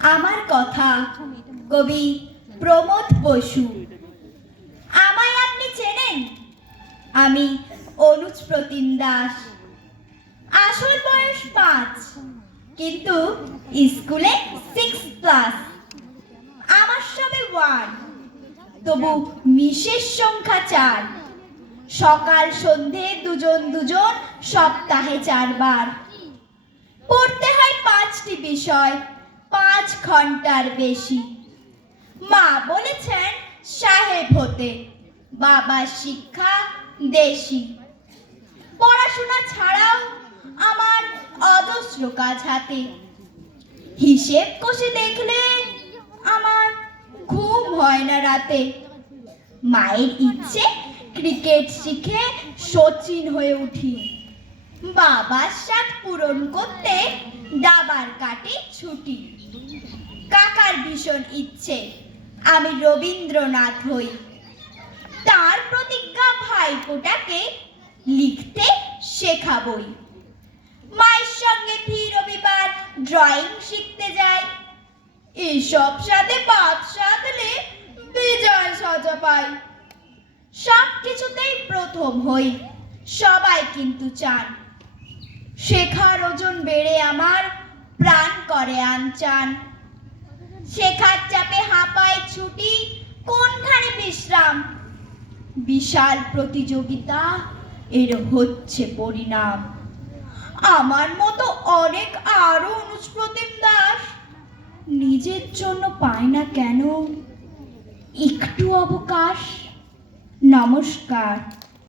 আমার কথা কবি প্রমোদ বসু। আমায় আপনি চেনেন? আমি অনুজ প্রতিম দাস। আসল বয়স 5, কিন্তু স্কুলে 6+। আমার সবে 1, তবু মিশের সংখ্যা 4। সকাল সন্ধে দুজন দুজন, সপ্তাহে 4 বার। পড়তে হয় 5টি বিষয়, 5 ঘন্টার বেশি। মা বলেছেন সাহেব হতে, বাবার শিক্ষা দেশি। পড়াশোনা ছাড়াও আমার অজস্র কাজ হাতে। হিসেব কষে দেখলে আমার ঘুম হয় না রাতে। মায়ের ইচ্ছে ক্রিকেট শিখে সচিন হয়ে উঠি। বাবার শখ পূরণ করতে দাবার কাটে ছুটি। কাকার ভীষণ ইচ্ছে আমি রবীন্দ্রনাথ হই। তার প্রতিজ্ঞা ভাইপোটাকে লিখতে শেখাবই। মায়ের সঙ্গে ফি রবিবার ড্রয়িং শিখতে যাই। এসব সাথে বাদ সাধলে বেজায় সাজা পাই। সব কিছুতেই প্রথম হই, সবাই কিন্তু চান। শেখার ওজন বেড়ে আমার প্রাণ করে আনচান। শেখার চাপে হাঁপায় ছুটি, কোনখানে বিশ্রাম। বিশাল প্রতিযোগিতা, এর হচ্ছে পরিণাম। আমার মতো অনেক আরো অনুজ প্রতিম দাস নিজের জন্য পায় না কেন একটু অবকাশ। নমস্কার।